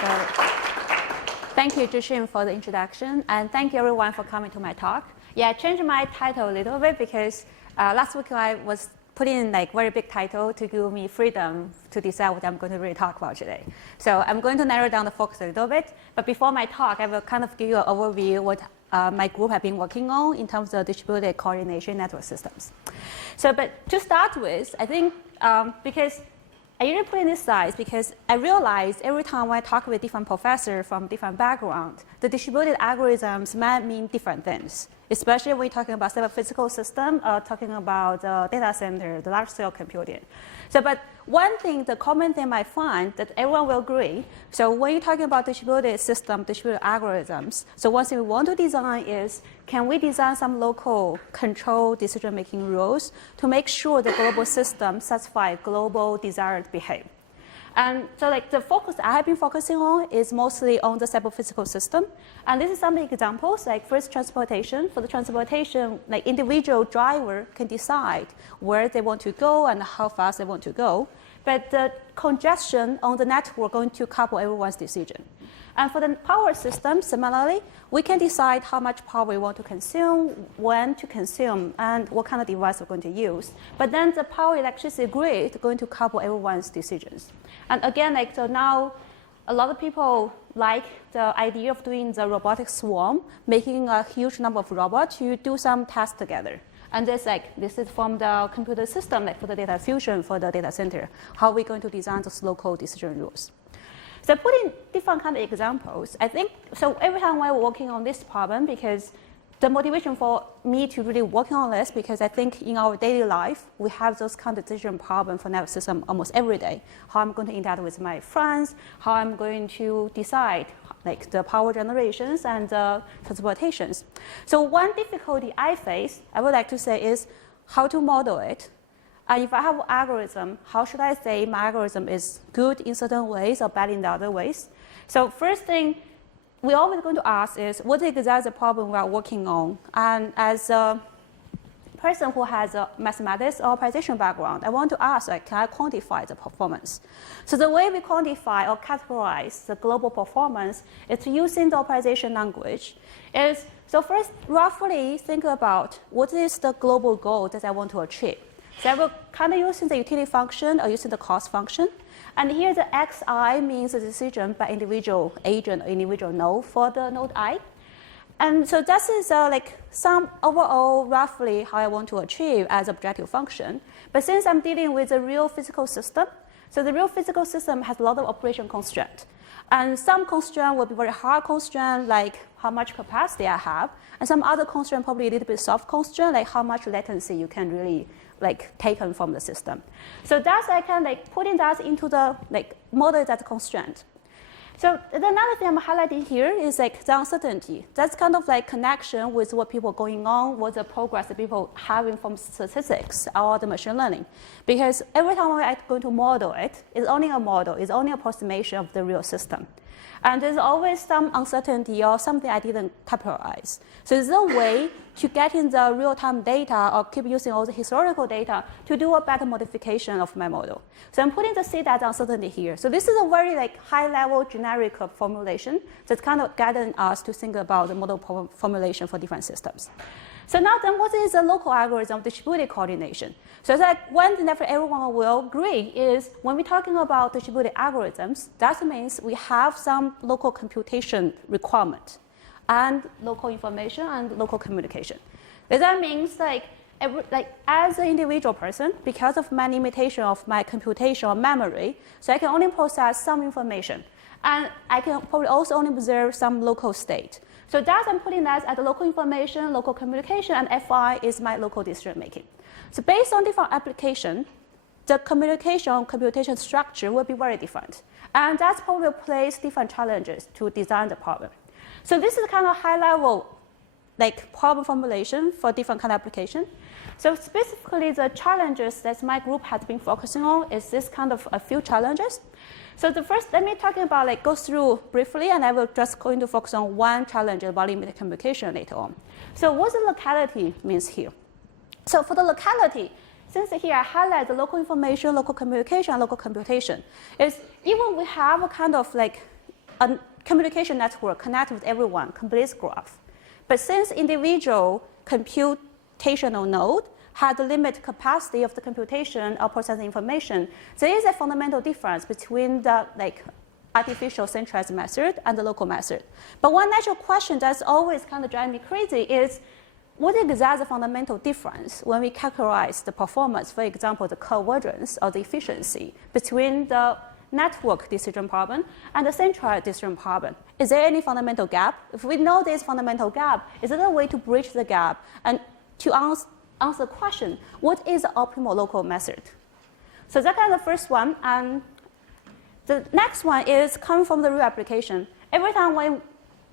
So, thank you, Zhixin, for the introduction, and thank you everyone for coming to my talk. Yeah, I changed my title a little bit because last week I was putting in like very big title to give me freedom to decide what I'm going to really talk about today. So I'm going to narrow down the focus a little bit, but before my talk, I will kind of give you an overview what my group have been working on in terms of distributed coordination network systems. So, but to start with, I think because I usually put in this slide because I realize every time I talk with different professors from different backgrounds, the distributed algorithms might mean different things, especially when you're talking about physical system or talking about data center, the large-scale computing. So, but one thing, the common thing I find that everyone will agree, so when you're talking about distributed system, distributed algorithms, so one thing we want to design is, can we design some local control decision-making rules to make sure the global system satisfies global desired behavior? And so like the focus I have been focusing on is mostly on the physical system. And this is some examples, like first transportation. For the transportation, like individual driver can decide where they want to go and how fast they want to go. But the congestion on the network going to couple everyone's decision. And for the power system, similarly, we can decide how much power we want to consume, when to consume, and what kind of device we're going to use. But then the power electricity grid is going to couple everyone's decisions. And again, like so now, a lot of people like the idea of doing the robotic swarm, making a huge number of robots to do some tasks together. And this is from the computer system, like for the data fusion for the data center, how we're going to design those local decision rules. So putting different kind of examples, I think, so every time we're working on this problem, because the motivation for me to really working on this, because I think in our daily life, we have those kind of decision problems for network system almost every day. How I'm going to interact with my friends, how I'm going to decide like the power generations and the transportations. So one difficulty I face, I would like to say, is how to model it. And if I have an algorithm, how should I say my algorithm is good in certain ways or bad in the other ways? So first thing we're always going to ask is, what is exactly the problem we are working on? And as a person who has a mathematics or optimization background, I want to ask, like, can I quantify the performance? So the way we quantify or categorize the global performance is using the optimization language. So first, roughly think about what is the global goal that I want to achieve. So I will kind of using the utility function or using the cost function. And here the xi means the decision by individual agent or individual node for the node I. And so that is like some overall roughly how I want to achieve as objective function. But since I'm dealing with a real physical system, so the real physical system has a lot of operation constraints. And some constraint will be very hard constraint, like how much capacity I have. And some other constraint probably a little bit soft constraint, like how much latency you can really like taken from the system. So that's I can like putting that into the like model that constraint. So another thing I'm highlighting here is like the uncertainty. That's kind of like connection with what people are going on, what the progress that people having from statistics or the machine learning. Because every time I'm going to model it, it's only a model, it's only approximation of the real system. And there's always some uncertainty or something I didn't capitalize. So there's a way to get in the real-time data or keep using all the historical data to do a better modification of my model. So I'm putting the seed as uncertainty here. So this is a very like high-level generic formulation that's kind of guiding us to think about the model formulation for different systems. So now then, what is a local algorithm of distributed coordination? So it's like one thing that everyone will agree is when we're talking about distributed algorithms, that means we have some local computation requirement and local information and local communication. That means like as an individual person, because of my limitation of my computational memory, so I can only process some information. And I can probably also only observe some local state. So that I'm putting that as a local information, local communication, and FI is my local decision making. So based on different application, the computation structure will be very different. And that's probably will place different challenges to design the problem. So this is kind of high level like problem formulation for different kind of application. So specifically the challenges that my group has been focusing on is this kind of a few challenges. So the first, let me talking about like go through briefly, and I will just going to focus on one challenge about limited communication later on. So what the locality means here? So for the locality, since here I highlight the local information, local communication, and local computation, is even we have a kind of like a communication network connect with everyone, complete graph. But since individual computational node had the limited capacity of the computation or processing information, there is a fundamental difference between the artificial centralized method and the local method. But one natural question that's always kind of driving me crazy is, what is the fundamental difference when we characterize the performance, for example, the convergence or the efficiency between the network decision problem and the centralized decision problem? Is there any fundamental gap? If we know this fundamental gap, is there a way to bridge the gap and to answer the question, what is the optimal local method? So that's kind of the first one. And the next one is coming from the real application. Every time when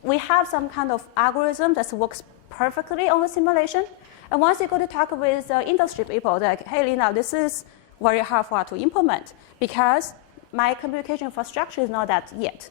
we have some kind of algorithm that works perfectly on the simulation, and once you go to talk with industry people, they're like, hey, Lina, this is very hard for us to implement because my communication infrastructure is not that yet.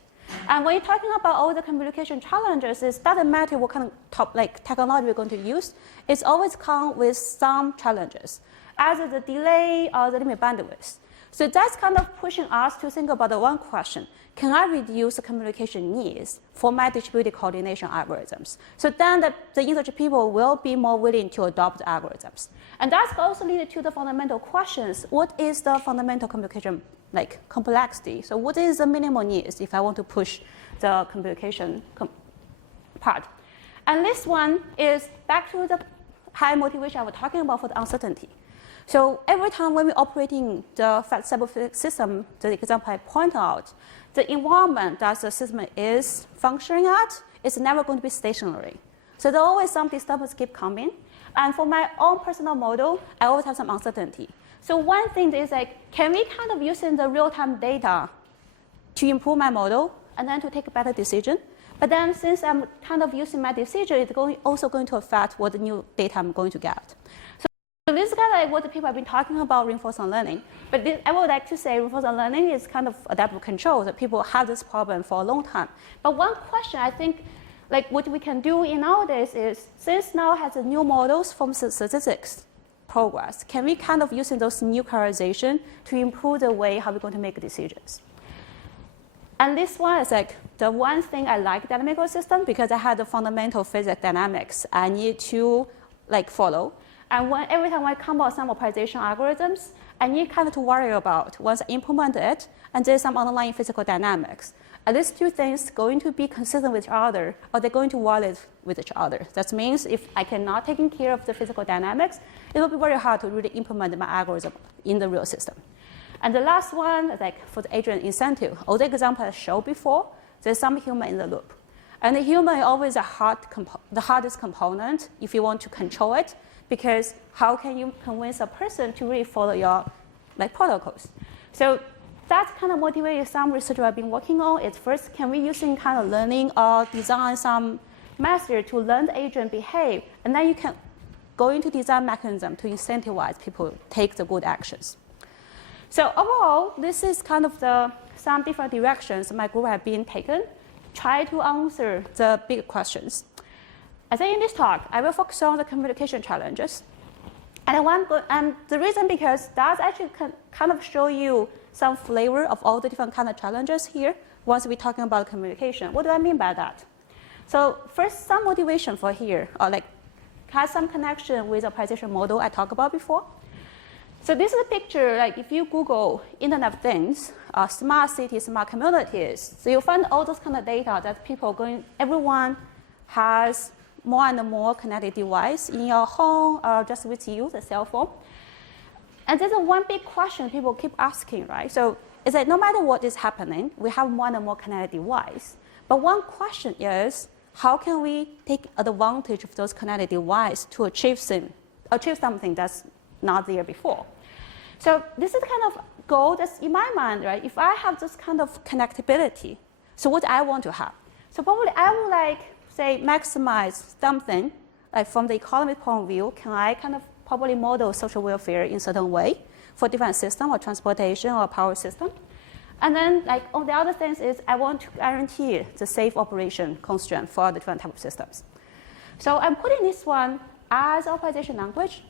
And when you're talking about all the communication challenges, it doesn't matter what kind of technology we're going to use. It's always come with some challenges, either the delay or the limit bandwidth. So that's kind of pushing us to think about the one question: can I reduce the communication needs for my distributed coordination algorithms? So then the industry people will be more willing to adopt the algorithms. And that's also leading to the fundamental questions. What is the fundamental communication complexity? So what is the minimal needs if I want to push the communication part? And this one is back to the high motivation I was talking about for the uncertainty. So every time when we're operating the cyber system, the example I point out, the environment that the system is functioning at is never going to be stationary. So there are always some disturbance keep coming. And for my own personal model, I always have some uncertainty. So one thing is can we kind of using the real-time data to improve my model and then to take a better decision? But then since I'm kind of using my decision, it's also going to affect what the new data I'm going to get. So this is kind of what the people have been talking about reinforcement learning. But I would like to say reinforcement learning is kind of adaptive control, that people have this problem for a long time. But one question I think what we can do in nowadays is, since now has the new models from statistics progress, can we kind of using those new characterization to improve the way how we're going to make decisions? And this one is the one thing I like dynamical system, because I had the fundamental physics dynamics I need to follow. And every time I come up with some optimization algorithms, I need kind of to worry about once I implement it, and there's some underlying physical dynamics. Are these two things going to be consistent with each other, or they're going to violate with each other? That means if I cannot take care of the physical dynamics, it will be very hard to really implement my algorithm in the real system. And the last one is for the agent incentive. All the examples I showed before, there's some human in the loop. And the human is always the hardest component if you want to control it, because how can you convince a person to really follow your protocols? So that's kind of motivated some research I've been working on. It's first, can we using kind of learning or design some method to learn the agent behave, and then you can go into design mechanism to incentivize people to take the good actions. So overall, this is kind of some different directions my group have been taken, try to answer the big questions. I think in this talk, I will focus on the communication challenges. And the reason because that actually can kind of show you some flavor of all the different kind of challenges here once we're talking about communication. What do I mean by that? So first, some motivation for here, or has some connection with the optimization model I talked about before. So this is a picture, if you Google Internet of Things, smart cities, smart communities, so you'll find all those kind of data that everyone has more and more connected device in your home or just with you, the cell phone. And there's one big question people keep asking, right? So it's no matter what is happening, we have more and more connected device. But one question is, how can we take advantage of those connected devices to achieve something that's not there before? So this is kind of goal that's in my mind, right? If I have this kind of connectability, so what I want to have? So probably I would say maximize something from the economic point of view. Can I kind of probably model social welfare in a certain way for different system or transportation or power system? And then all the other things is I want to guarantee the safe operation constraint for the different type of systems. So I'm putting this one as optimization language.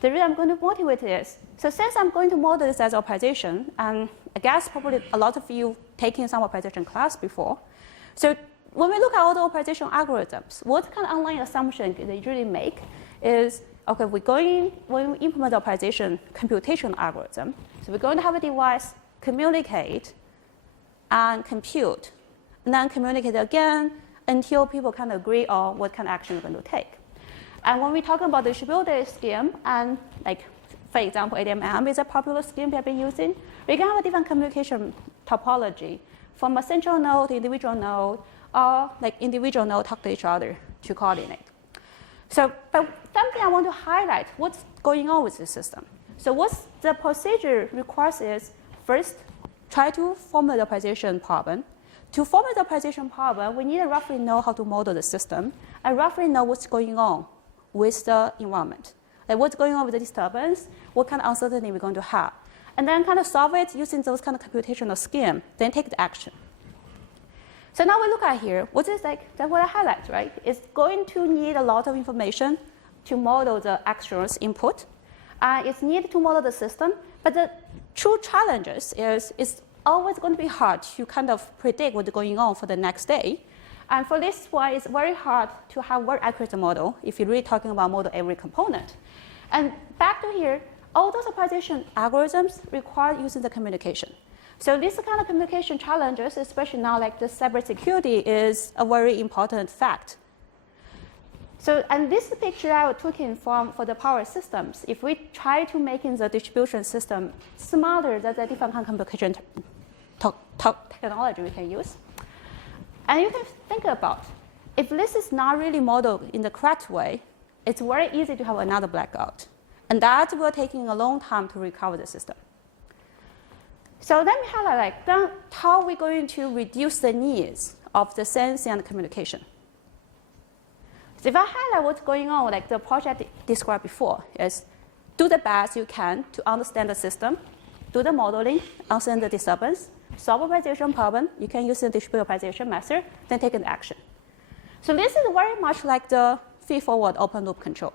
The reason I'm going to motivate this, so since I'm going to model this as optimization, and I guess probably a lot of you taken some optimization class before. So when we look at all the optimization algorithms, what kind of underlying assumption they usually make is, okay, when we implement the optimization computation algorithm, so we're going to have a device communicate and compute, and then communicate again until people can agree on what kind of action we're going to take. And when we talk about the distributed scheme, and like, for example, ADMM is a popular scheme we have been using, we can have a different communication topology from a central node to individual node, or like individual node talk to each other to coordinate. So, but something I want to highlight, what's going on with this system. So what the procedure requires is, first, try to formulate the optimization problem. To formulate the optimization problem, we need to roughly know how to model the system and roughly know what's going on with the environment. Like what's going on with the disturbance, what kind of uncertainty we're going to have. And then kind of solve it using those kind of computational scheme, then take the action. So now we look at here, what is like, that's what I highlight, right? It's going to need a lot of information to model the actions input. It's needed to model the system, but the true challenges is it's always going to be hard to kind of predict what's going on for the next day. And for this one, it's very hard to have very accurate model if you're really talking about model every component. And back to here, all those optimization algorithms require using the communication. So these kind of communication challenges, especially now like the cybersecurity, is a very important fact. So, and this picture I took in from for the power systems. If we try to make the distribution system smarter than the different kind of communication technology we can use. And you can think about, if this is not really modeled in the correct way, it's very easy to have another blackout. And that will take a long time to recover the system. So let me highlight like, then how are we going to reduce the needs of the sensing and communication? So if I highlight what's going on, like the project described before, is do the best you can to understand the system, do the modeling, understand the disturbance, solve optimization problem. You can use the distributed optimization method, then take an action. So this is very much like the feed-forward open loop control.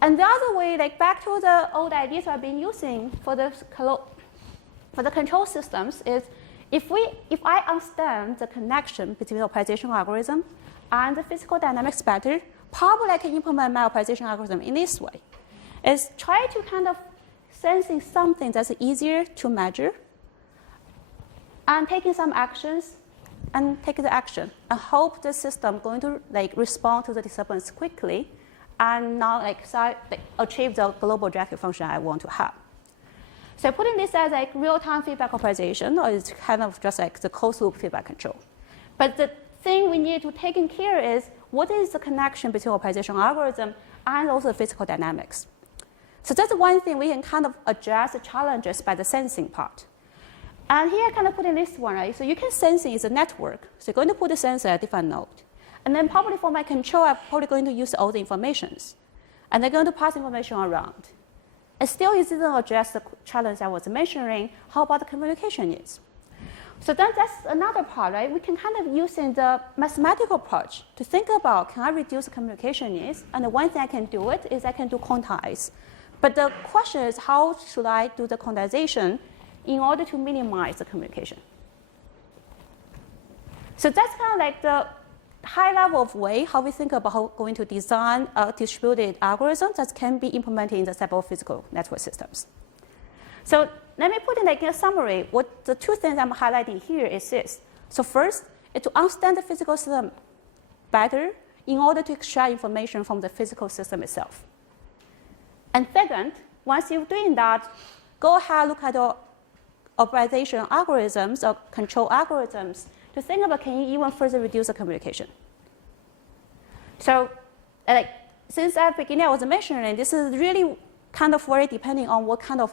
And the other way, like back to the old ideas I've been using for the control systems is, if I understand the connection between the optimization algorithm and the physical dynamics better, probably I can implement my optimization algorithm in this way. Is try to kind of sensing something that's easier to measure and taking some actions and take the action and hope the system going to like respond to the disturbance quickly and not like achieve the global objective function I want to have. So putting this as like real-time feedback optimization, or it's kind of just like the closed loop feedback control. But the thing we need to take in care is what is the connection between optimization algorithm and also the physical dynamics. So that's one thing we can kind of address the challenges by the sensing part. And here I kind of put in this one, right? So you can sensing is a network. So you're going to put the sensor at a different node. And then probably for my control, I'm probably going to use all the informations. And they're going to pass information around. And still, it didn't address the challenge I was mentioning. How about the communication needs? So then that's another part, right? We can kind of use in the mathematical approach to think about, can I reduce the communication needs? And the one thing I can do it is I can do quantize. But the question is, how should I do the quantization in order to minimize the communication? So that's kind of like the high level of way how we think about how going to design a distributed algorithm that can be implemented in the cyber-physical network systems. So let me put in like a summary. What the two things I'm highlighting here is this. So first, is to understand the physical system better in order to extract information from the physical system itself. And second, once you're doing that, go ahead, look at the optimization algorithms or control algorithms to think about, can you even further reduce the communication? So like, since at the beginning I was mentioning, this is really kind of very depending on what kind of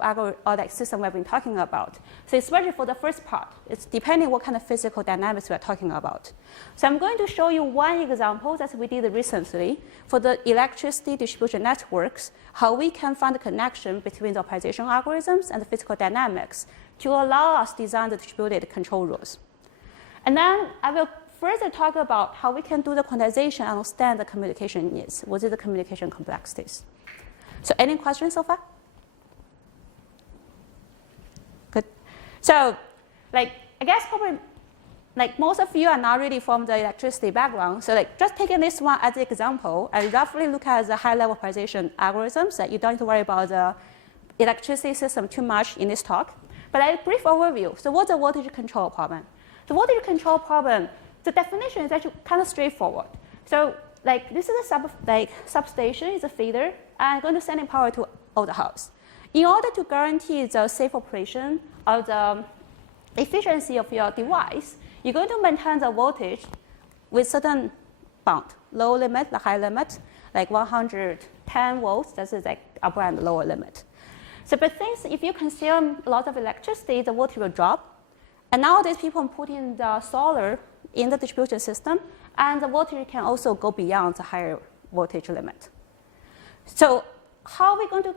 system we've been talking about. So especially for the first part, it's depending what kind of physical dynamics we're talking about. So I'm going to show you one example that we did recently for the electricity distribution networks, how we can find a connection between the optimization algorithms and the physical dynamics to allow us to design the distributed control rules. And then I will further talk about how we can do the quantization and understand the communication needs. What is the communication complexities? So any questions so far? So, like, I guess probably, like, most of you are not really from the electricity background. So, like, just taking this one as an example, I roughly look at the high-level optimization algorithms that you don't need to worry about the electricity system too much in this talk. But a brief overview. So, what's the voltage control problem? The voltage control problem, the definition is actually kind of straightforward. So, like, this is a substation, is a feeder, and I'm going to send in power to all the house. In order to guarantee the safe operation of the efficiency of your device, you're going to maintain the voltage with certain bound, low limit, the high limit, like 110 volts, this is like upper and lower limit. So, but things, if you consume a lot of electricity, the voltage will drop. And nowadays, people are putting the solar in the distribution system, and the voltage can also go beyond the higher voltage limit. So, how are we going to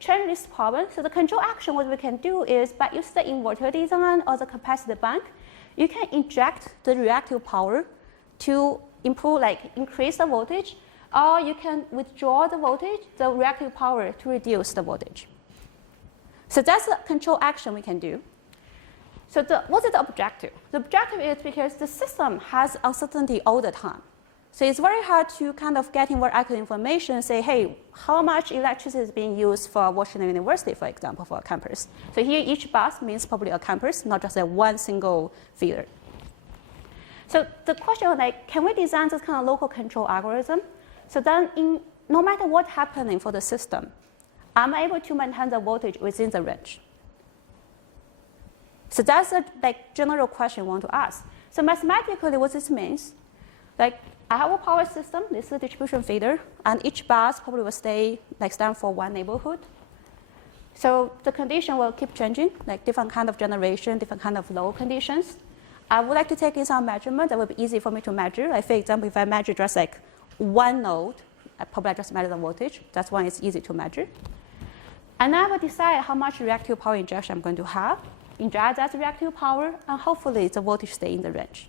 change this problem? So, the control action, what we can do is by using the inverter design or the capacitor bank, you can inject the reactive power to improve, increase the voltage, or you can withdraw the voltage, the reactive power to reduce the voltage. So that's the control action we can do. So what is the objective? The objective is because the system has uncertainty all the time. So it's very hard to kind of get in very accurate information, say, hey, how much electricity is being used for Washington University, for example, for a campus. So here each bus means probably a campus, not just one single feeder. So the question is, can we design this kind of local control algorithm? So then no matter what's happening for the system, I'm able to maintain the voltage within the range. So that's the general question we want to ask. So mathematically, what this means, I have a power system, this is a distribution feeder, and each bus probably will stand for one neighborhood. So the condition will keep changing, different kind of generation, different kind of load conditions. I would like to take in some measurement that would be easy for me to measure. For example, if I measure just one node, I probably just measure the voltage. That's one is easy to measure. And I will decide how much reactive power injection I'm going to have, inject that reactive power, and hopefully the voltage stay in the range.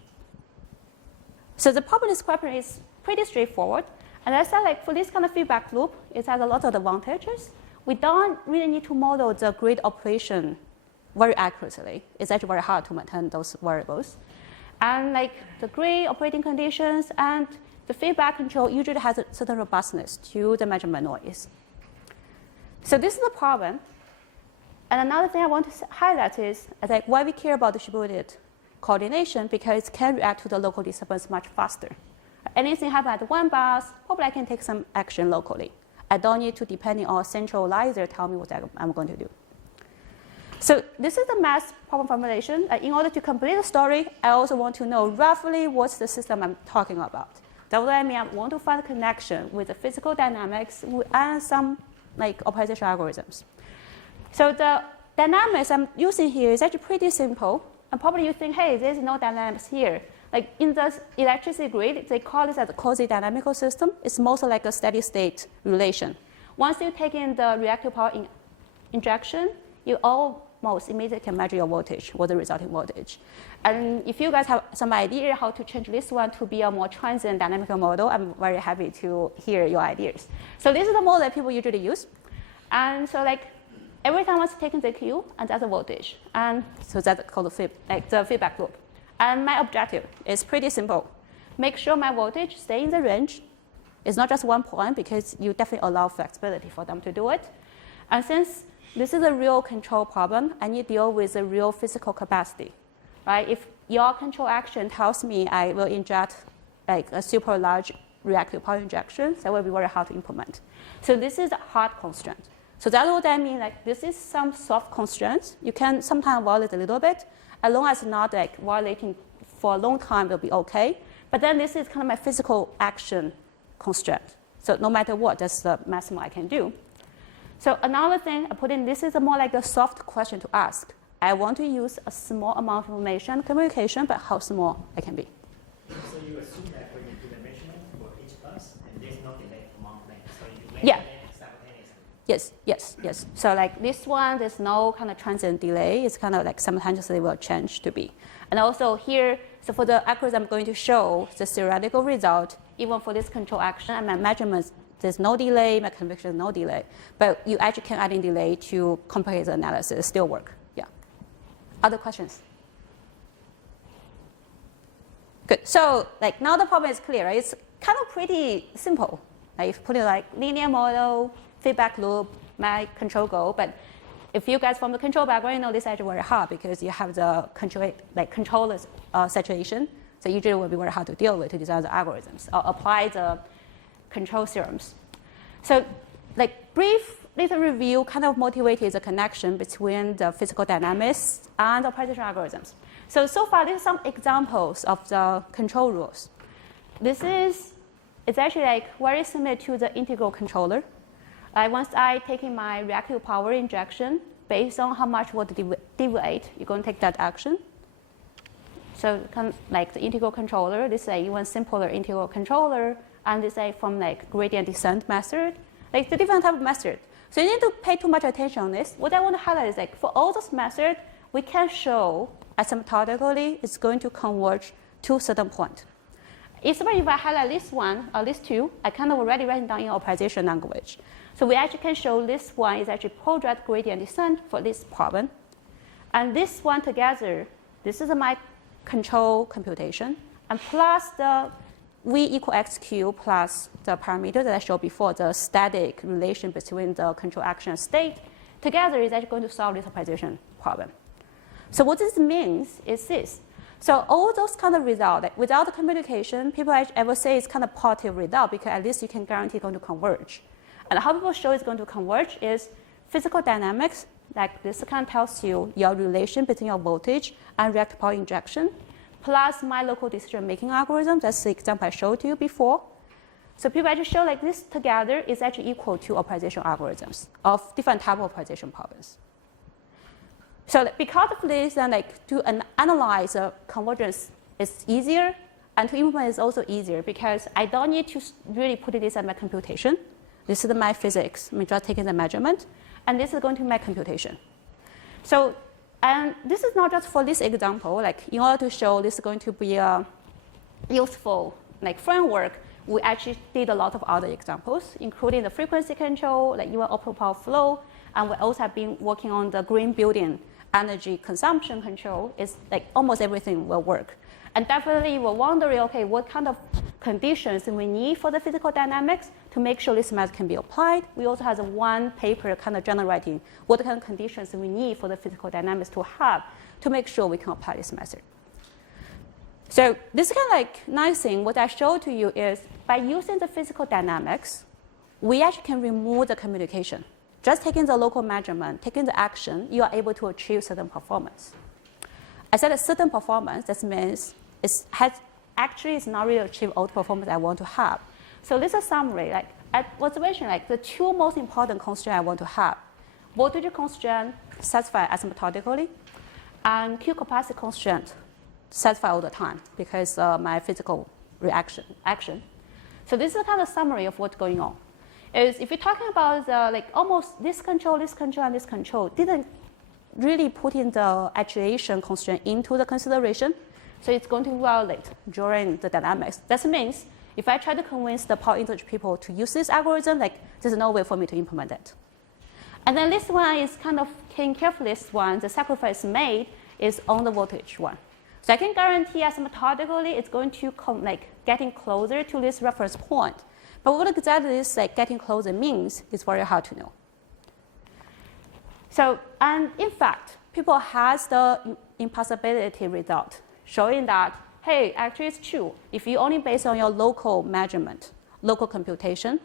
So the problem description is pretty straightforward. And as I said, for this kind of feedback loop, it has a lot of advantages. We don't really need to model the grid operation very accurately. It's actually very hard to maintain those variables. And the grid operating conditions and the feedback control usually has a certain robustness to the measurement noise. So this is the problem. And another thing I want to highlight is why we care about distributed coordination, because it can react to the local disturbance much faster. Anything happen at one bus, probably I can take some action locally. I don't need to depend on a centralizer tell me what I'm going to do. So this is the math problem formulation. In order to complete the story, I also want to know roughly what's the system I'm talking about. That's what I mean. I want to find a connection with the physical dynamics and some optimization algorithms. So the dynamics I'm using here is actually pretty simple. And probably you think, hey, there's no dynamics here. In the electricity grid, they call this as a quasi-dynamical system. It's mostly like a steady state relation. Once you take in the reactive power injection, you almost immediately can measure your voltage or the resulting voltage. And if you guys have some idea how to change this one to be a more transient dynamical model, I'm very happy to hear your ideas. So this is the model that people usually use. And so every time once taking the Q, and that's the voltage. And so that's called the feedback loop. And my objective is pretty simple. Make sure my voltage stay in the range. It's not just one point, because you definitely allow flexibility for them to do it. And since this is a real control problem, I need to deal with the real physical capacity. Right? If your control action tells me I will inject a super large reactive power injection, that will be very hard to implement. So this is a hard constraint. So that's what I mean. This is some soft constraints. You can sometimes violate a little bit, as long as not violating for a long time, will be okay. But then this is kind of my physical action constraint. So no matter what, that's the maximum I can do. So another thing I put in, this is more like a soft question to ask. I want to use a small amount of information communication, but how small I can be. So you assume that when you do the measurement for each bus, and there's no delay among them, so you measure them simultaneously. Yes. So this one, there's no kind of transient delay. It's kind of simultaneously will change to be. And also here, so for the algorithm I'm going to show the theoretical result, even for this control action and my measurements, there's no delay, my conviction, no delay. But you actually can add in delay to complicate the analysis, still work. Yeah. Other questions? Good. So like now the problem is clear, right? It's kind of pretty simple. Like if you put it like linear model, feedback loop, my control goal. But if you guys from the control background, you know this is actually very hard because you have the controller saturation. So usually it will be very hard to deal with to design the algorithms or apply the control theorems. So like brief little review kind of motivated the connection between the physical dynamics and optimization algorithms. So far, these are some examples of the control rules. It's actually like very similar to the integral controller. Once I take in my reactive power injection, based on how much would deviate, you're going to take that action. So kind of like the integral controller, this is a even simpler integral controller, and this is from like gradient descent method, like the different type of method. So you need to pay too much attention on this. What I want to highlight is like for all those methods, we can show asymptotically it's going to converge to a certain point. Especially if I highlight this one or these two, I kind of already written down in optimization language. So we actually can show this one is actually product gradient descent for this problem. And this one together, this is my control computation, and plus the V equal XQ plus the parameter that I showed before, the static relation between the control action and state, together is actually going to solve this optimization problem. So what this means is this. So all those kind of results, like without the communication, people ever say it's kind of positive result because at least you can guarantee it's going to converge. And how people show it's going to converge is physical dynamics, like this kind of tells you your relation between your voltage and reactive power injection, plus my local decision-making algorithm. That's the example I showed you before. So people actually show like this together is actually equal to optimization algorithms of different type of optimization problems. So because of this, then like to analyze convergence is easier, and to implement is also easier because I don't need to really put this in my computation. This is my physics. I'm just taking the measurement, and this is going to be my computation. So, and this is not just for this example. Like in order to show this is going to be a useful like framework, we actually did a lot of other examples, including the frequency control, like even optimal power flow, and we also have been working on the green building energy consumption control. Is like almost everything will work. And definitely we're wondering, okay, what kind of conditions we need for the physical dynamics to make sure this method can be applied. We also have one paper kind of generating what kind of conditions we need for the physical dynamics to have to make sure we can apply this method. So this kind of like nice thing, what I showed to you is by using the physical dynamics, we actually can remove the communication. Just taking the local measurement, taking the action, you are able to achieve certain performance. I said a certain performance, that means it's not really achieve all the performance I want to have. So this is a summary. Like at observation, like the two most important constraints I want to have: voltage constraint satisfied asymptotically, and Q capacity constraint satisfied all the time because my physical action. So this is kind of summary of what's going on. Is if you're talking about like almost this control, and this control didn't really put in the actuation constraint into the consideration, so it's going to violate during the dynamics. That means if I try to convince the power integer people to use this algorithm, like there's no way for me to implement it. And then this one is kind of taking care of this one. The sacrifice made is on the voltage one. So I can guarantee asymptotically it's going to like getting closer to this reference point. But what exactly this like getting closer means is very hard to know. So, and in fact, people has the impossibility result showing that, hey, actually it's true. If you only base on your local measurement, local computation,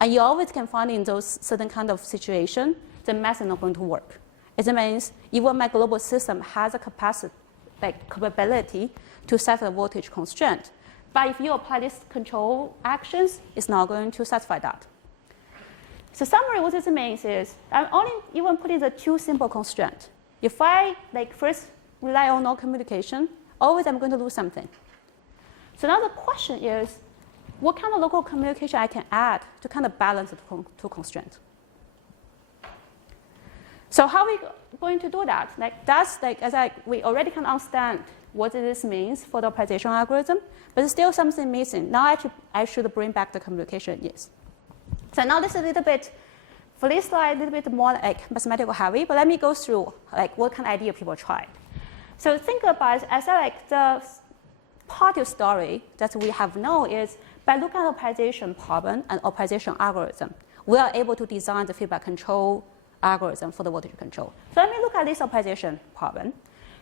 and you always can find in those certain kind of situation, the math is not going to work. It means even my global system has a capacity, like capability to set a voltage constraint. But if you apply these control actions, it's not going to satisfy that. So summary, what this means is I'm only even putting the two simple constraints. If I like first rely on no communication, always I'm going to lose something. So now the question is, what kind of local communication I can add to kind of balance the two constraints? So how are we going to do that? Like that's like we already can understand what this means for the optimization algorithm, but there's still something missing. Now I should bring back the communication, yes. So now this is a little bit, for this slide, a little bit more like mathematical heavy, but let me go through like what kind of idea people tried. So think about it, I said like the part of story that we have known is by looking at optimization problem and optimization algorithm, we are able to design the feedback control algorithm for the voltage control. So let me look at this optimization problem.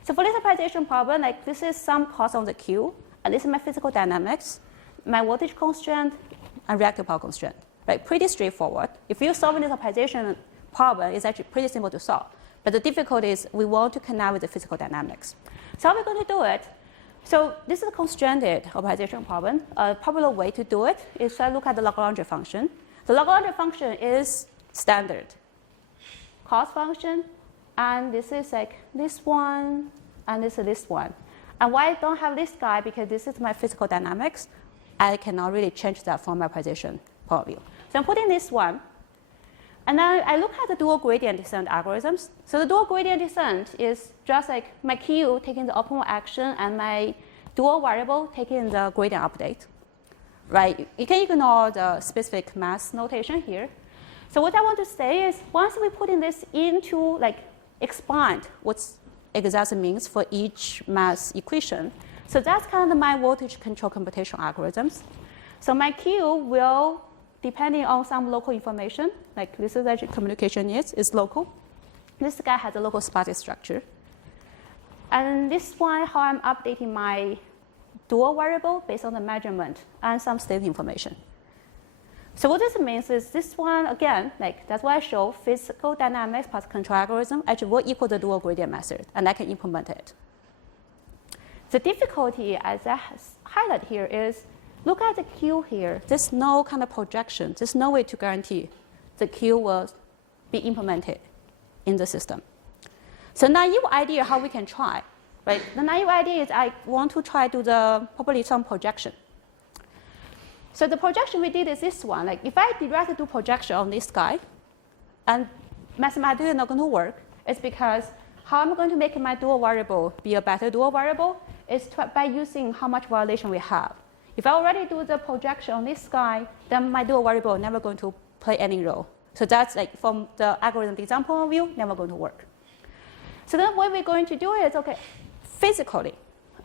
So for this optimization problem, like this is some cost on the Q, and this is my physical dynamics, my voltage constraint, and reactive power constraint. Right? Pretty straightforward. If you're solving this optimization problem, it's actually pretty simple to solve. But the difficulty is we want to connect with the physical dynamics. So how are we going to do it? So this is a constrained optimization problem. A popular way to do it is to look at the Lagrange function. The Lagrange function is standard cost function, and this is like this one, and this is this one. And why I don't have this guy? Because this is my physical dynamics. I cannot really change that from my position point of view. So I'm putting this one. And then I look at the dual gradient descent algorithms. So the dual gradient descent is just like my Q taking the optimal action and my dual variable taking the gradient update. Right? You can ignore the specific mass notation here. So what I want to say is once we put in this into like expand what exactly means for each mass equation. So that's kind of my voltage control computation algorithms. So my Q will, depending on some local information, like this is actually communication is local. This guy has a local sparsity structure. And this one, how I'm updating my dual variable based on the measurement and some state information. So what this means is this one, again, like that's why I show physical dynamics plus control algorithm actually will equal the dual gradient method, and I can implement it. The difficulty, as I highlight here, is look at the Q here. There's no kind of projection. There's no way to guarantee the Q will be implemented in the system. So naive idea how we can try, right? The naive idea is I want to try to do probably some projection. So the projection we did is this one. Like if I directly do projection on this guy, and mathematically not going to work, it's because how I'm going to make my dual variable be a better dual variable is by using how much violation we have. If I already do the projection on this guy, then my dual variable is never going to play any role. So that's like from the algorithm design point of view, never going to work. So then what we're going to do is, okay, physically,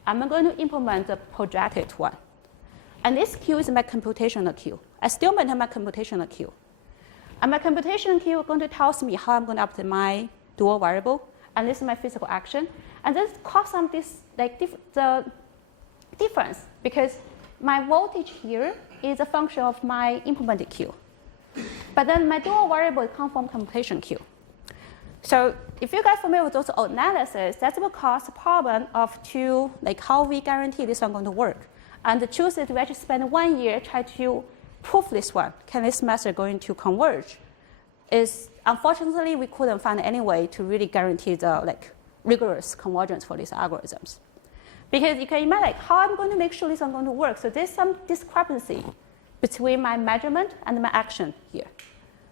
I'm going to implement the projected one. And this Q is my computational Q. I still maintain my computational Q. And my computational Q is going to tell me how I'm going to update my dual variable. And this is my physical action. And this causes some the difference because my voltage here is a function of my implemented Q. But then my dual variable comes from computation Q. So if you guys are familiar with those analysis, that will cause a problem of like how we guarantee this one going to work. And the truth is we actually spend 1 year trying to prove this one. Can this method going to converge? Unfortunately, we couldn't find any way to really guarantee the rigorous convergence for these algorithms. Because you can imagine how I'm going to make sure this one going to work. So there's some discrepancy between my measurement and my action here.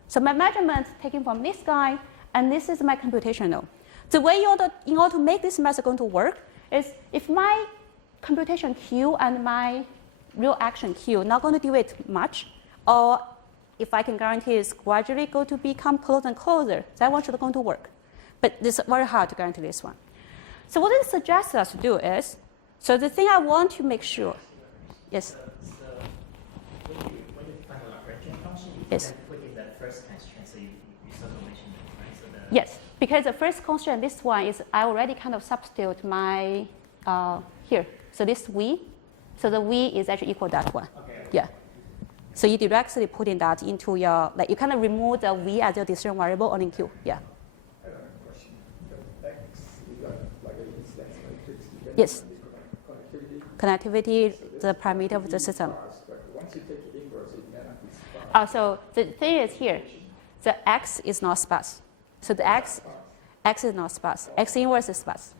So my measurement taken from this guy, and this is my computational. The way in order to make this method going to work is if my computation Q and my real action Q not going to deviate much, or if I can guarantee it's gradually going to become closer and closer, that one should going to work. But it's very hard to guarantee this one. So what it suggests us to do is, so the thing I want to make sure, yes? So when you find a Lagrangian function, you yes. can put in the first constraint, so you sublimation it, right? So yes, because the first constraint, this one is I already kind of substitute my, here. So this V, so the V is actually equal to that one. Okay. Yeah. So you directly put in that into your, you kind of remove the V as your decision variable on in Q. Yeah. I have a question. The X, you got like an instance matrix depending yes. on the Connectivity, so the parameter of the system. but once you take the inverse, it may not be sparse. So the thing is here, the X is not sparse. So the X is not sparse. X inverse is sparse.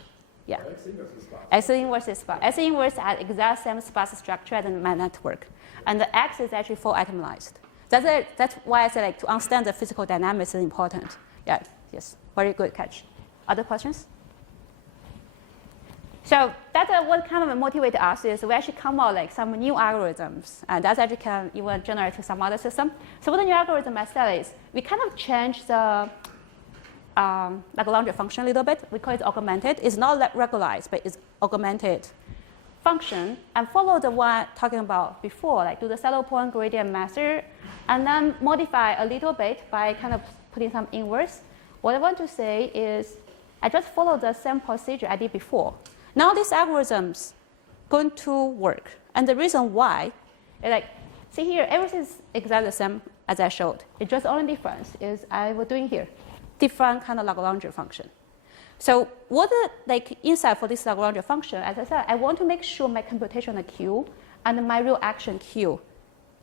Yeah. X inverse is sparse. X inverse is sparse. X inverse has exact same sparse structure as my network. And the X is actually full atomized. That's why I said to understand the physical dynamics is important. Yeah, yes, very good catch. Other questions? So that's what kind of motivated us is we actually come out some new algorithms, and that actually can even generate some other system. So what the new algorithm I said is we kind of change the Lagrange function a little bit. We call it augmented. It's not regularized, but it's augmented function, and follow the one talking about before, like do the saddle point gradient method, and then modify a little bit by kind of putting some inverse. What I want to say is I just follow the same procedure I did before. Now this algorithm's going to work. And the reason why is like, see here, everything is exactly the same as I showed. It's just the only difference is I was doing here different kind of Lagrange function. So what the insight for this Lagrange function, as I said, I want to make sure my computational queue and my real action queue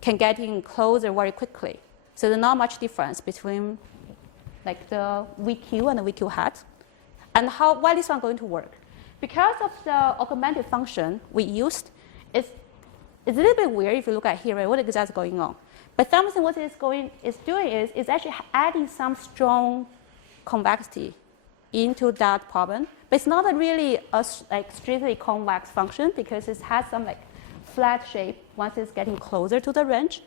can get in closer very quickly. So there's not much difference between like the VQ and the VQ hat. And why this one going to work? Because of the augmented function we used, it's a little bit weird if you look at here, right, what exactly is going on. But something what it's doing is actually adding some strong convexity into that problem. But it's not really a strictly convex function because it has some flat shape once it's getting closer to the range.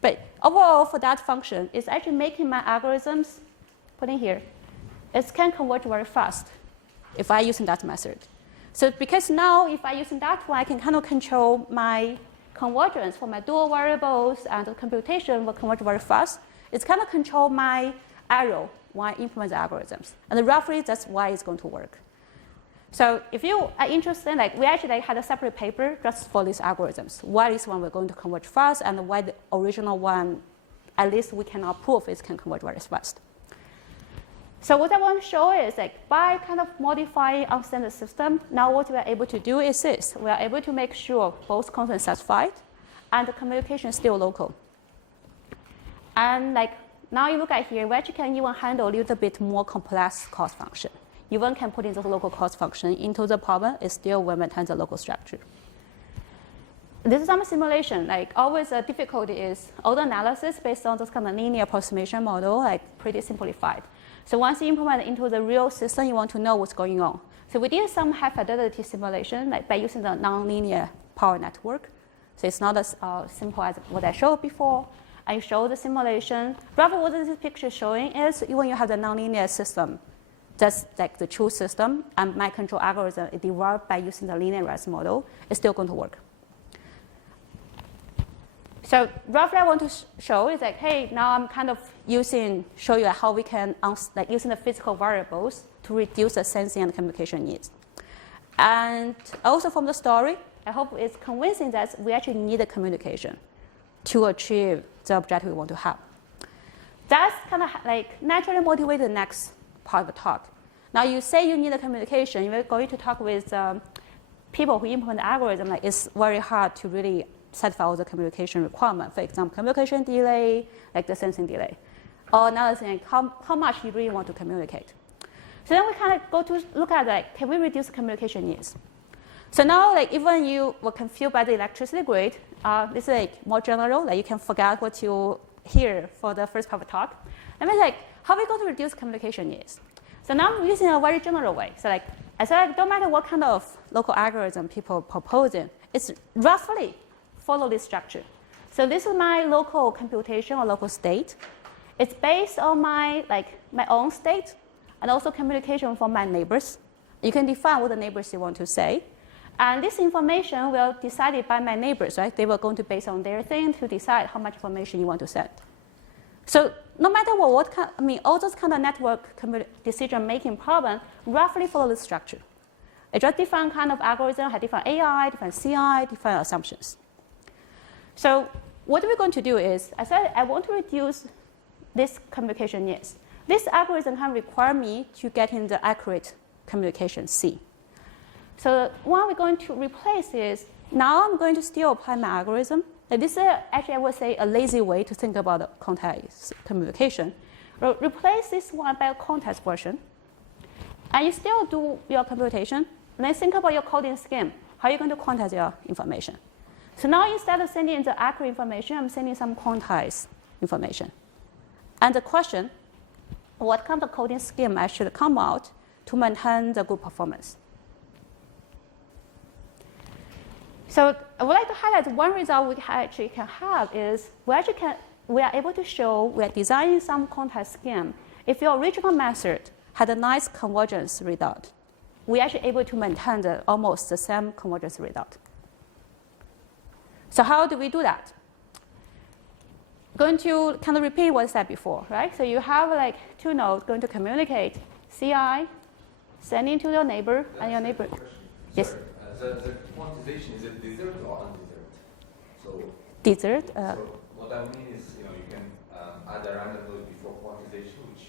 But overall, for that function, it's actually making my algorithms, put in here, it can converge very fast if I using that method. So because now if I using that one, I can kind of control my convergence for my dual variables, and the computation will converge very fast. It's kind of control my arrow when I implement the algorithms. And roughly, that's why it's going to work. So if you are interested, we actually had a separate paper just for these algorithms. Why this one we're going to converge fast, and why the original one, at least we cannot prove it can converge very fast. So what I want to show is by kind of modifying our standard system, now what we are able to do is this. We are able to make sure both constants satisfied and the communication is still local. And now you look at here, we actually can even handle a little bit more complex cost function. You even can put in the local cost function into the problem, it still will maintain the local structure. This is some simulation. Always the difficulty is all the analysis based on this kind of linear approximation model, pretty simplified. So once you implement it into the real system, you want to know what's going on. So we did some high fidelity simulation by using the nonlinear power network. So it's not as simple as what I showed before. I show the simulation. Roughly what this picture is showing is when you have the nonlinear system, that's the true system, and my control algorithm is developed by using the linearized model, it's still going to work. So roughly I want to show is hey, now I'm kind of show you how we can, using the physical variables to reduce the sensing and communication needs. And also from the story, I hope it's convincing that we actually need a communication to achieve the objective we want to have. That's kind of naturally motivate the next part of the talk. Now you say you need a communication, you're going to talk with people who implement the algorithm, it's very hard to really satisfy all the communication requirement. For example, communication delay, the sensing delay. Or another thing, how much you really want to communicate. So then we kind of go to look at can we reduce the communication needs? So now even you were confused by the electricity grid, this is more general, you can forget what you hear for the first part of the talk. I mean how are we going to reduce communication needs? So now I'm using a very general way. So I said don't matter what kind of local algorithm people proposing, it's roughly follow this structure. So this is my local computation or local state. It's based on my own state and also communication from my neighbors. You can define what the neighbors you want to say. And this information will be decided by my neighbors, right? They were going to base on their thing to decide how much information you want to send. So no matter all those kind of network decision-making problem roughly follow this structure. It's just different kind of algorithm, have different AI, different CI, different assumptions. So what we're going to do is, I said I want to reduce this communication needs. This algorithm can require me to get in the accurate communication C. So what we're going to replace is, now I'm going to still apply my algorithm. This is actually, I would say, a lazy way to think about the context communication. Replace this one by a context version. And you still do your computation. And then think about your coding scheme. How are you going to quantize your information? So now instead of sending the accurate information, I'm sending some quantized information. And the question, what kind of coding scheme I should come out to maintain the good performance? So I would like to highlight one result we actually can have is we are able to show we are designing some quantized scheme. If your original method had a nice convergence result. We're actually able to maintain almost the same convergence result. So how do we do that? Going to kind of repeat what I said before, right? So you have like two nodes going to communicate. CI sending to your neighbor and your neighbor. Yes. The quantization, is it desert or undesert? So desert. So what I mean is, you can add a random node before quantization, which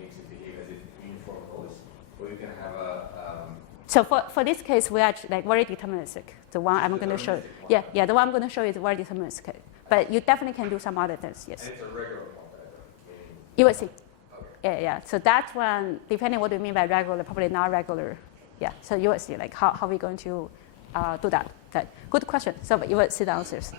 makes it behave as if uniform nodes, or you can have a. So for this case, we are like very deterministic. The one I'm going to show. Yeah, the one I'm going to show is very deterministic. But you definitely can do some other things. Yes. And it's a regular quantizer. You will see. Okay. Yeah. So that one, depending what you mean by regular, probably not regular. Yeah. So you will see like how we're going to do that. Good question. So you will see the answers.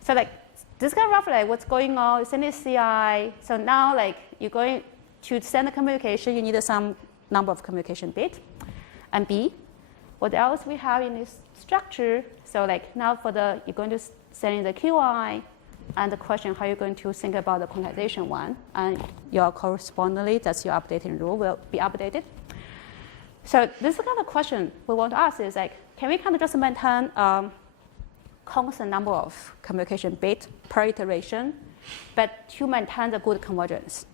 So like this kind of roughly like what's going on. Send it CI. So now like you're going to send the communication. You need some number of communication bit. And B, what else we have in this structure? So like now you're going to send in the QI, and the question how you're going to think about the quantization one, and your correspondingly, that's your updating rule will be updated. So this kind of question we want to ask is like, can we kind of just maintain constant number of communication bit per iteration, but to maintain the good convergence?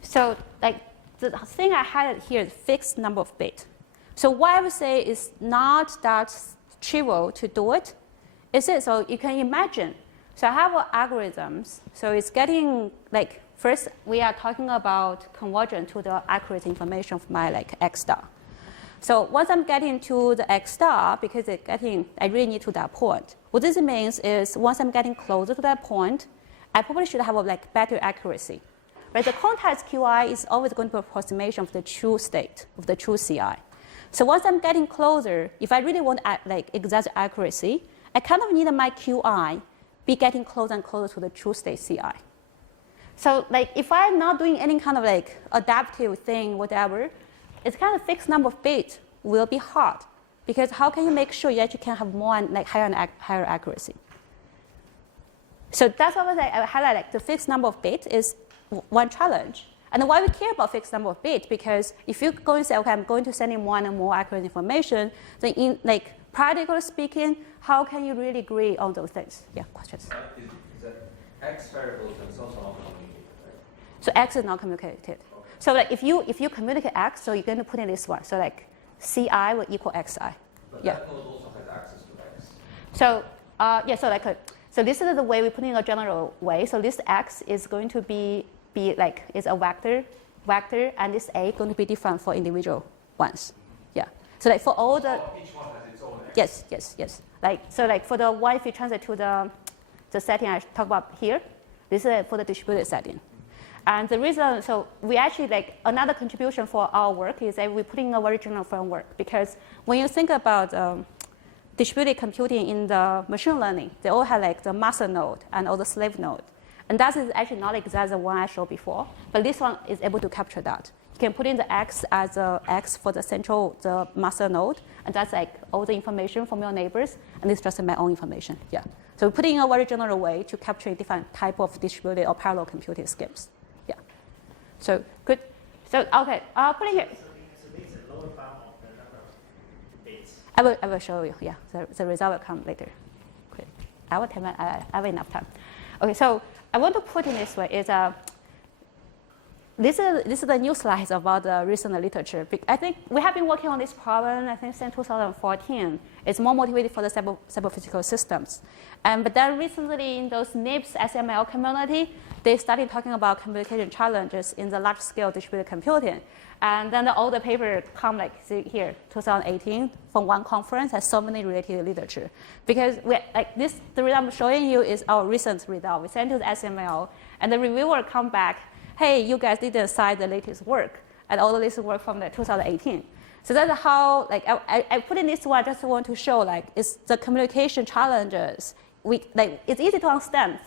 So like the thing I had here is fixed number of bit. So what I would say is not that trivial to do it. Is it? So you can imagine. So I have algorithms. So it's getting like first we are talking about convergence to the accurate information of my like X star. So once I'm getting to the X star, because I really need to that point. What this means is once I'm getting closer to that point, I probably should have a like better accuracy. Right? The quantized QI is always going to be an approximation of the true state of the true CI. So once I'm getting closer, if I really want like exact accuracy, I kind of need my QI be getting closer and closer to the true state CI. So like if I'm not doing any kind of like adaptive thing, whatever, it's kind of fixed number of bits will be hard because how can you make sure you actually can have more and like higher accuracy? So that's why I highlight like the fixed number of bits is one challenge. And why we care about fixed number of bits, because if you go and say, okay, I'm going to send in more and more accurate information, then in like practically speaking, how can you really agree on those things? Yeah, questions? Is that X variables themselves are not communicated, right? So X is not communicated. Okay. So like if you communicate X, so you're going to put in this one. So like CI will equal XI. But yeah. that node also has access to X. So so this is the way we put in a general way. So this X is going to be like is a vector, and this A going to be different for individual ones. Yeah. So like for all the each one has its own X. Yes. Like for the one, if you translate to the setting I talked about here, this is for the distributed setting. And the reason, so we actually like another contribution for our work is that we put in a very general framework, because when you think about distributed computing in the machine learning, they all have like the master node and all the slave node. And that is actually not exactly the one I showed before, but this one is able to capture that. You can put in the X as a X for the master node, and that's like all the information from your neighbors, and it's just my own information. Yeah. So we put in a very general way to capture different type of distributed or parallel computing schemes. Yeah. So good. So okay, I'll put it here. So this is the lower bound of the number of bits. I will show you. Yeah. The result will come later. Okay. I have enough time. Okay. So I want to put in this way is this is the new slides about the recent literature. I think we have been working on this problem, I think, since 2014. It's more motivated for the cyber-physical systems. But then recently in those NIPS SML community, they started talking about communication challenges in the large-scale distributed computing. And then all the papers come like here, 2018, from one conference, has so many related literature. Because the result I'm showing you is our recent result. We sent to the SML, and the reviewer come back, hey, you guys didn't cite the latest work, and all the latest work from the 2018. So that's how, like, I put in this one just want to show, like, it's the communication challenges. It's easy to understand.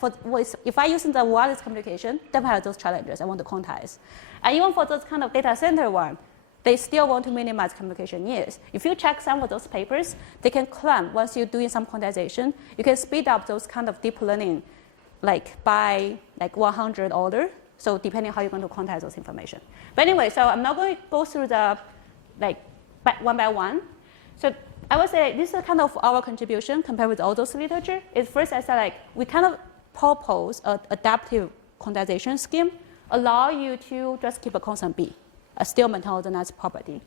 If I use the wireless communication, definitely have those challenges I want to quantize. And even for those kind of data center one, they still want to minimize communication needs. If you check some of those papers, they can claim once you're doing some quantization, you can speed up those kind of deep learning, like by like 100 order So depending how you're going to quantize those information. But anyway, so I'm not going to go through the one by one. So I would say this is kind of our contribution compared with all those literature. Is first I said we kind of propose an adaptive quantization scheme, allow you to just keep a constant b, still maintain all the nice property.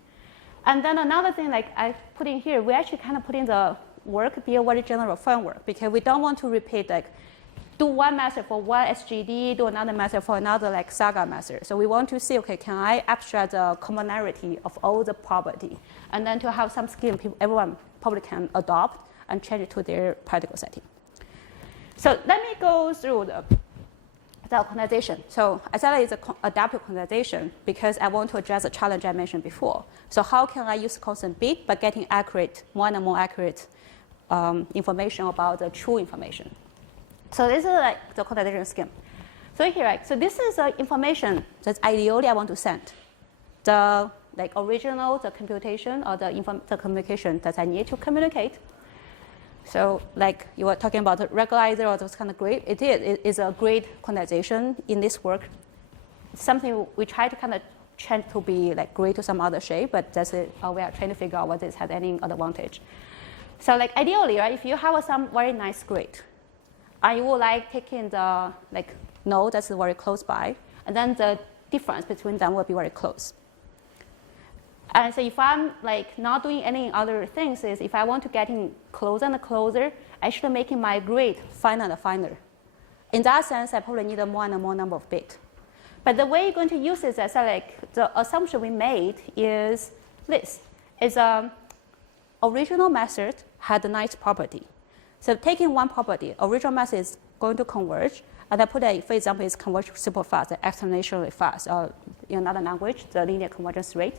And then another thing I put in here, we actually kind of put in the work be a very general framework because we don't want to repeat do one method for one SGD, do another method for another Saga method. So we want to see, okay, can I abstract the commonality of all the property, and then to have some scheme everyone probably can adopt and change it to their practical setting. So let me go through the quantization. So I said it's an adaptive quantization because I want to address the challenge I mentioned before. So how can I use constant b but getting accurate, more and more accurate information about the true information? So this is the quantization scheme. So here, so this is the information that ideally I want to send. The original, the computation, or the communication that I need to communicate. So you were talking about the regularizer or those kind of grid. It is a grid quantization in this work. It's something we try to kind of change to be grid to some other shape, but that's it. We are trying to figure out whether it has any advantage. So ideally, right, if you have some very nice grid, and you would taking the node that's very close by, and then the difference between them will be very close. And so if I'm not doing any other things, is if I want to get in closer and closer, I should making my grid finer and finer. In that sense, I probably need a more and more number of bits. But the way you're going to use this, as the assumption we made is this: is original method had a nice property. So taking one property, original method is going to converge, and I put for example, is converge super fast, exponentially fast, or in another language, the linear convergence rate.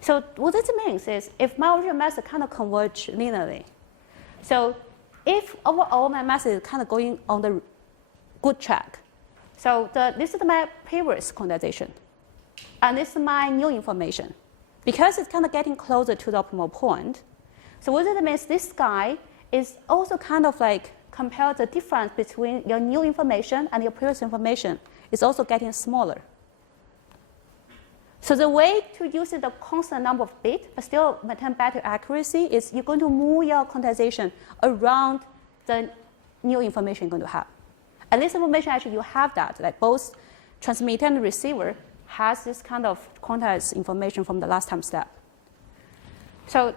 So what this means is if my original method kind of converge linearly, so if overall my method is kind of going on the good track, so this is my previous quantization, and this is my new information. Because it's kind of getting closer to the optimal point, so what it means, this guy is also kind of compare the difference between your new information and your previous information is also getting smaller. So the way to use the constant number of bits but still maintain better accuracy is you're going to move your quantization around the new information you're going to have. And this information, actually, you have that. Both transmitter and receiver has this kind of quantized information from the last time step. So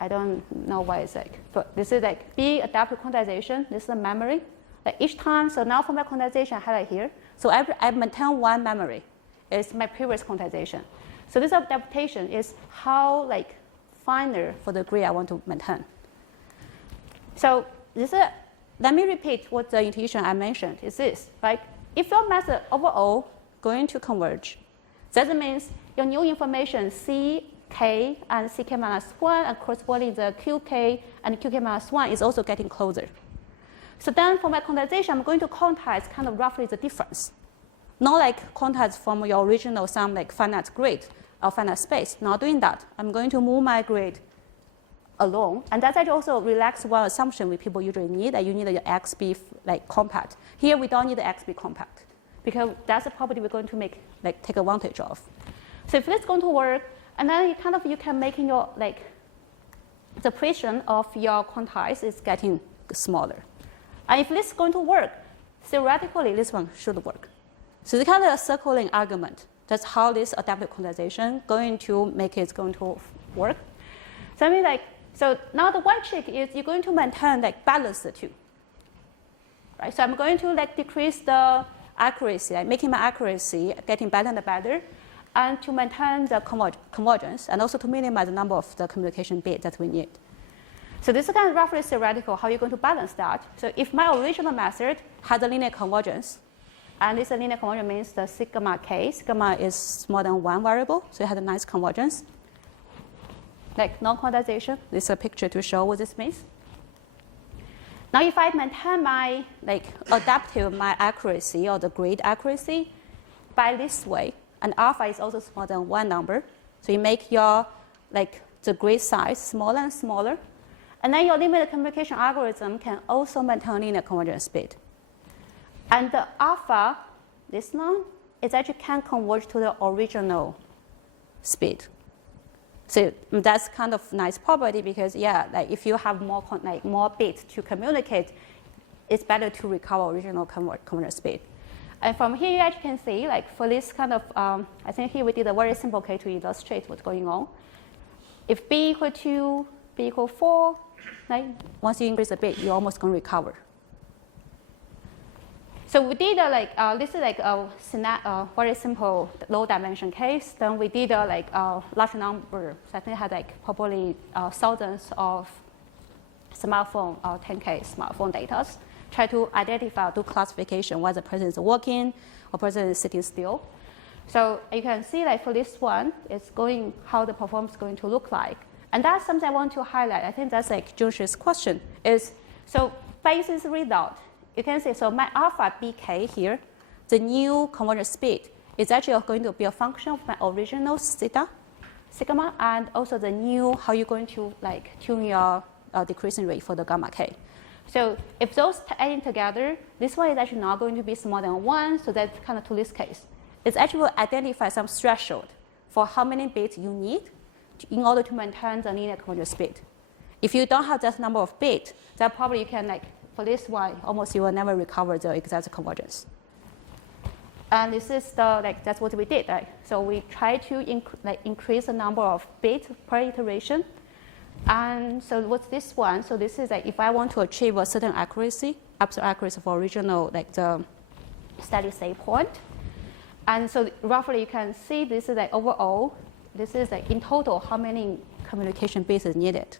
I don't know why it's but this is B adaptive quantization. This is the memory. Each time, so now for my quantization, I highlight here. So I maintain one memory. It's my previous quantization. So this adaptation is how finer for the grid I want to maintain. So this is, let me repeat what the intuition I mentioned is this. If your method overall going to converge, that means your new information CK and CK minus 1 and corresponding the QK and QK minus 1 is also getting closer. So then for my quantization, I'm going to quantize kind of roughly the difference. Not quantize from your original some finite grid or finite space. Not doing that. I'm going to move my grid along. And that's actually also relax one assumption we people usually need, that you need your XB compact. Here we don't need the XB compact because that's the property we're going to make take advantage of. So if this is going to work, and then you can make your the precision of your quantize is getting smaller. And if this is going to work, theoretically this one should work. So it's kind of a circling argument. That's how this adaptive quantization going to make it going to work. So I mean so now the one trick is you're going to maintain balance the two. Right? So I'm going to decrease the accuracy, making my accuracy getting better and better, and to maintain the convergence, and also to minimize the number of the communication bits that we need. So this is kind of roughly theoretical how you're going to balance that. So if my original method has a linear convergence, and this linear convergence means the sigma k, sigma is smaller than one variable, so it has a nice convergence. Non-quantization, this is a picture to show what this means. Now if I maintain my adaptive, my accuracy or the grid accuracy by this way, and alpha is also smaller than one number, so you make your the grid size smaller and smaller, and then your limited communication algorithm can also maintain linear convergence speed. And the alpha this one, it actually can converge to the original speed. So that's kind of nice property because, yeah, like if you have more bits to communicate, it's better to recover original conversion speed. And from here, you actually can see, like for this kind of, I think here we did a very simple case to illustrate what's going on. If b equal 2, b equal 4, right? Once you increase the bit, you're almost going to recover. So we did this is like a very simple low dimension case. Then we did a large number. So I think I had like probably thousands of smartphone or 10K smartphone data. Try to identify, do classification, whether the person is walking or person is sitting still. So you can see like for this one, it's going how the performance is going to look like. And that's something I want to highlight. I think that's like Junsh's question is, so based on this result, you can see, so my alpha bk here, the new convergence speed is actually going to be a function of my original sigma, and also the new, how you're going to like tune your decreasing rate for the gamma k. So if those adding together, this one is actually not going to be smaller than 1, so that's kind of to this case. It's actually will identify some threshold for how many bits you need in order to maintain the linear convergence speed. If you don't have that number of bits, then probably you can like, for this one, almost you will never recover the exact convergence. And this is that's what we did, right? So we try to increase the number of bits per iteration. And so what's this one? So this is like if I want to achieve a certain accuracy, absolute accuracy for original, like the steady state point. And so roughly you can see this is like overall, this is like in total how many communication bits is needed.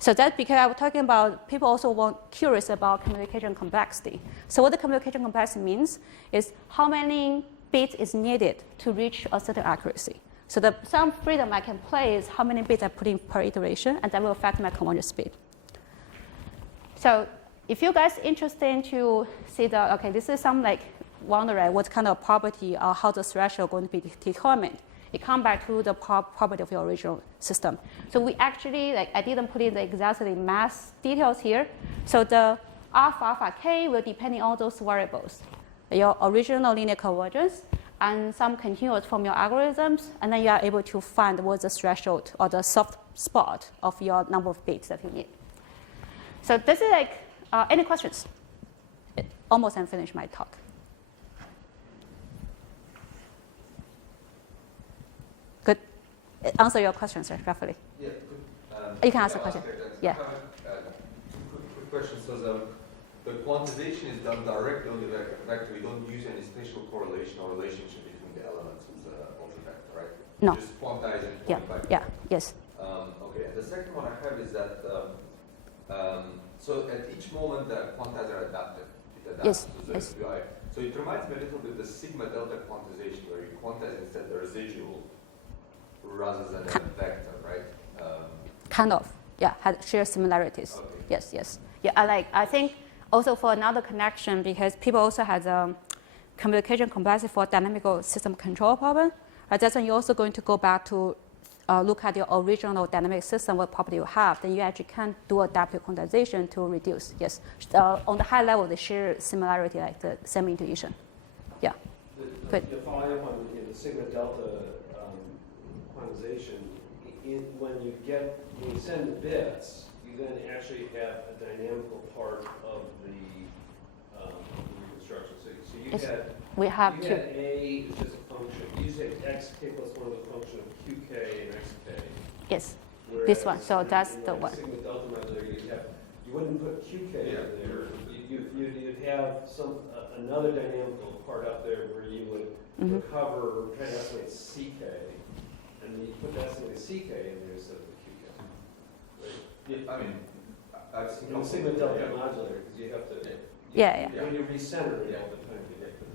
So that's because I was talking about people also curious about communication complexity. So what the communication complexity means is how many bits is needed to reach a certain accuracy. So some freedom I can play is how many bits I put in per iteration, and that will affect my convergence speed. So if you guys interested to see okay, this is some like wonder what kind of property or how the threshold going to be determined. It comes back to the property of your original system. So we actually, I didn't put in the exactly math details here. So the alpha k will depend on all those variables. Your original linear convergence and some continuous from your algorithms, and then you are able to find what's the threshold or the soft spot of your number of bits that you need. So this is any questions? Almost I'm finished my talk. Good. Answer your questions, roughly. Yeah, you can ask a question. Yeah. Quick question. So the quantization is done directly on the vector. We don't use any spatial correlation or relationship between the elements of the vector, right? No. Just quantize it. Yeah. Yes. Okay. And the second one I have is that so at each moment the quantizer are adaptive. It adapts to the UI. So it reminds me a little bit of the sigma delta quantization, where you quantize instead the residual rather than a vector, right? Kind of. Yeah. Share similarities. Okay. Yes. Yeah. I think. Also for another connection, because people also have communication complexity for dynamical system control problem. That's when you're also going to go back to look at your original dynamic system, what property you have. Then you actually can do adaptive quantization to reduce. Yes, on the high level, they share similarity, like the same intuition. Yeah. Good. To follow up on the sigma delta quantization, when you send the bits, you then actually have a dynamical part of the reconstruction. So you had we have you had A is just a function. You say xk plus 1 is a function of qk and xk. Yes. This one. So that's the one. Sigma delta modulator, you wouldn't put qk in there. You'd have another dynamical part up there where you would recover, try to estimate ck, and you put the estimate ck in there instead of the qk. Right? Yeah, I mean, I've seen the sigma delta modulator, because you have to. Yeah. When you recenter it all the time, you get the.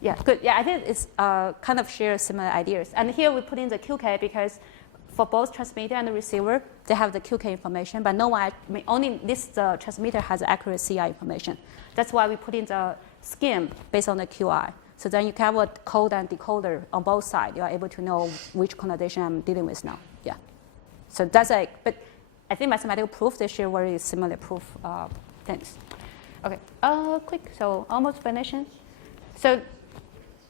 Yeah, good. Yeah, I think it's kind of share similar ideas. And here we put in the QK because for both transmitter and the receiver, they have the QK information, but no one, only this transmitter has accurate CI information. That's why we put in the scheme based on the QI. So then you can have a code and decoder on both sides. You are able to know which connotation I'm dealing with now. Yeah. So that's but I think mathematical proof, they share very similar proof things. Okay, quick, so almost finishing. So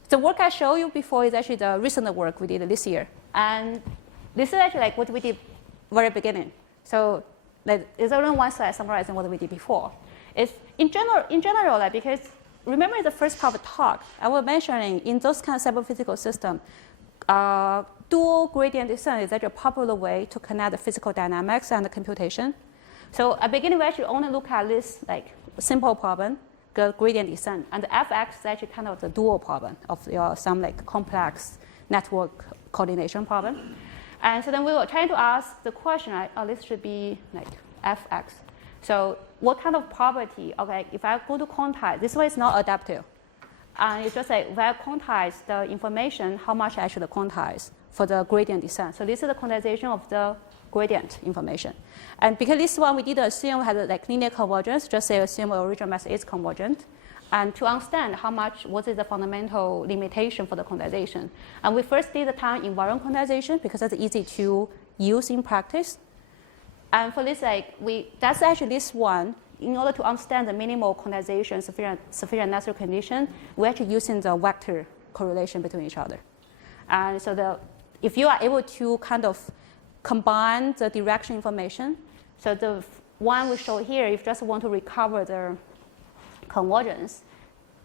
the work I showed you before is actually the recent work we did this year. And this is actually like what we did very beginning. So there's only one slide summarizing what we did before. It's in general, like, because remember the first part of the talk, I was mentioning in those kind of cyber-physical systems, dual gradient descent is actually a popular way to connect the physical dynamics and the computation. So at the beginning, we actually only look at this like simple problem, the gradient descent, and the fx is actually kind of the dual problem of some like complex network coordination problem. And so then we were trying to ask the question, right, oh, this should be like fx. So what kind of property, okay, if I go to quantize, this one is not adaptive. And it's just like, if I quantize the information, how much I should quantize for the gradient descent. So this is the quantization of the gradient information. And because this one we didn't assume had like linear convergence, just say assume the original method is convergent. And to understand what is the fundamental limitation for the quantization. And we first did the time invariant quantization because that's easy to use in practice. And for this, like, that's actually this one. In order to understand the minimal quantization, sufficient necessary condition, we're actually using the vector correlation between each other. And so if you are able to kind of combine the direction information, so the one we show here, if you just want to recover the convergence,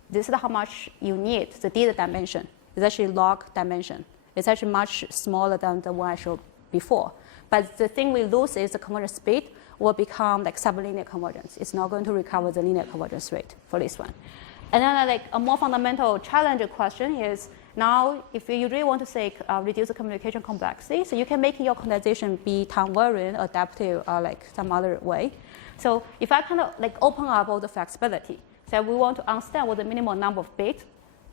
this is how much you need. The data dimension is actually log dimension. It's actually much smaller than the one I showed before. But the thing we lose is the convergence speed will become like sublinear convergence. It's not going to recover the linear convergence rate for this one. And then like a more fundamental challenge question is now if you really want to say reduce the communication complexity, so you can make your quantization be time variant, adaptive, or like some other way. So if I kind of like open up all the flexibility, so we want to understand what the minimum number of bits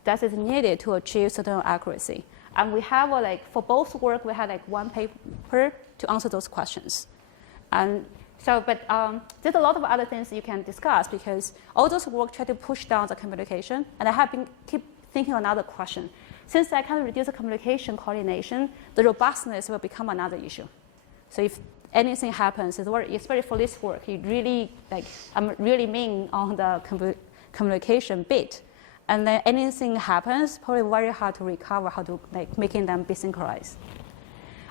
that is needed to achieve certain accuracy. And we have like for both work, we had like one paper to answer those questions. And so, but there's a lot of other things you can discuss because all those work try to push down the communication. And I have been keep thinking another question. Since I can reduce the communication coordination, the robustness will become another issue. So if anything happens, especially for this work, you really like I'm really mean on the communication bit. And then anything happens, probably very hard to recover how to like making them be synchronized.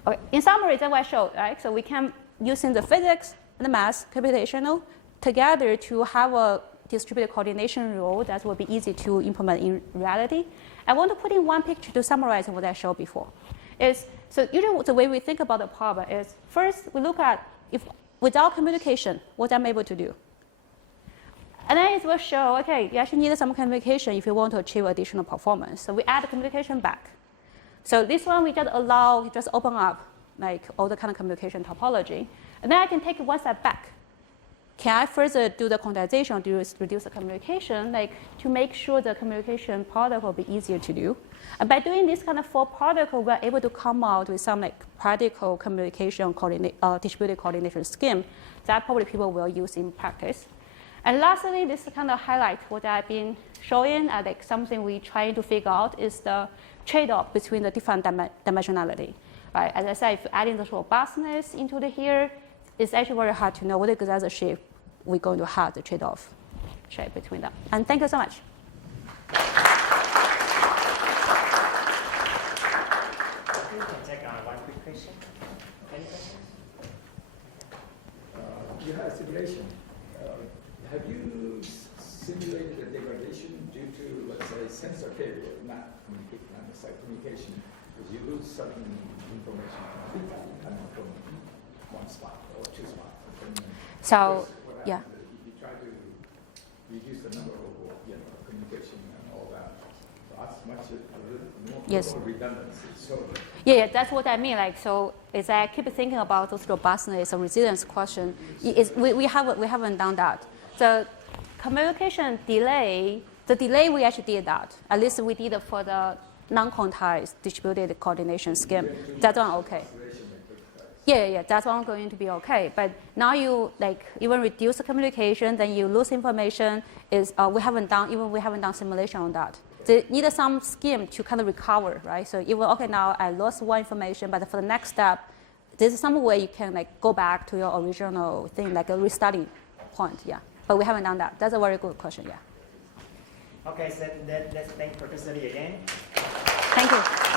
Okay, in summary, that's what I showed, right? So we can using the physics and the math, computational, together to have a distributed coordination rule that will be easy to implement in reality. I want to put in one picture to summarize what I showed before. So usually the way we think about the problem is first we look at if without communication, what I'm able to do. And then it will show, okay, you actually need some communication if you want to achieve additional performance. So we add the communication back. So this one we just open up like all the kind of communication topology. And then I can take it one step back. Can I further do the quantization or reduce the communication, like to make sure the communication product will be easier to do? And by doing this kind of full protocol, we're able to come out with some like practical communication distributed coordination scheme that probably people will use in practice. And lastly, this kind of highlight what I've been showing, like something we trying to figure out is the trade-off between the different dimensionality. Right? As I said, if adding the robustness into here, it's actually very hard to know what exact shape we're going to have the trade-off shape between them. And thank you so much. I think we can take one quick question. Any questions? You had a simulation. Have you simulated the degradation due to, let's say, sensor failure, not communication, because you lose certain information from one spot or two spots. So, yeah. If you try to reduce the number of communication and all that, that's much more redundancy. So yeah, that's what I mean. Like, so as I keep thinking about those robustness or resilience question, we haven't done that. The communication delay, the delay we actually did that. At least we did it for the non-quantized distributed coordination scheme. That's one okay. Yeah, that's one going to be okay. But now you like even reduce the communication, then you lose information. We haven't done simulation on that. They need some scheme to kind of recover, right? So even okay, now I lost one information, but for the next step, there's some way you can like go back to your original thing, like a restarting point. Yeah, but we haven't done that. That's a very good question. Yeah. Okay, so let's thank Professor Lee again. Thank you.